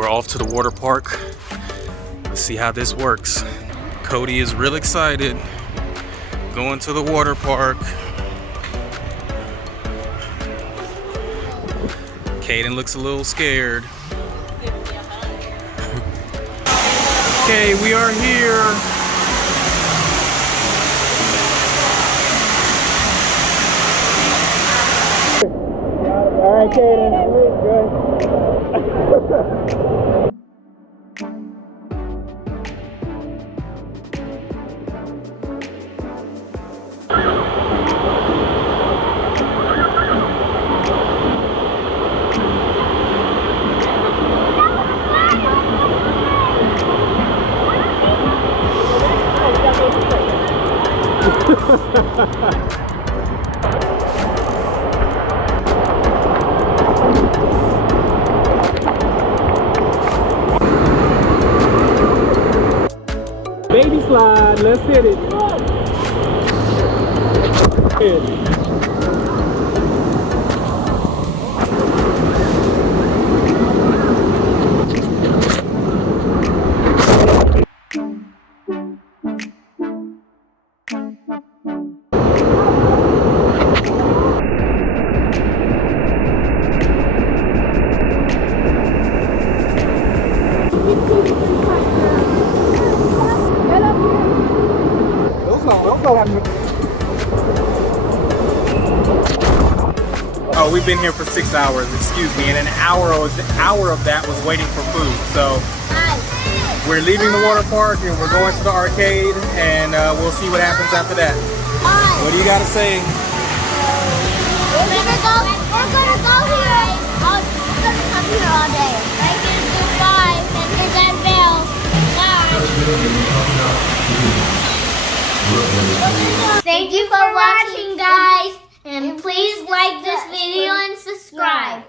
We're off to the water park. Let's see how this works. Kody is real excited. Going to the water park. Kayden looks a little scared. Okay, we are here. All right, Kayden. Good. Baby slide, let's hit it. Hit it. Oh, we've been here for 6 hours, excuse me, and an hour of that was waiting for food. So we're leaving the water park and we're going to the arcade, and we'll see what happens after that. What do you got to say? We're gonna go here. We're gonna come here all day. Like in Dubai, and here's that bell. Thank you for watching, guys, and please like this video and subscribe.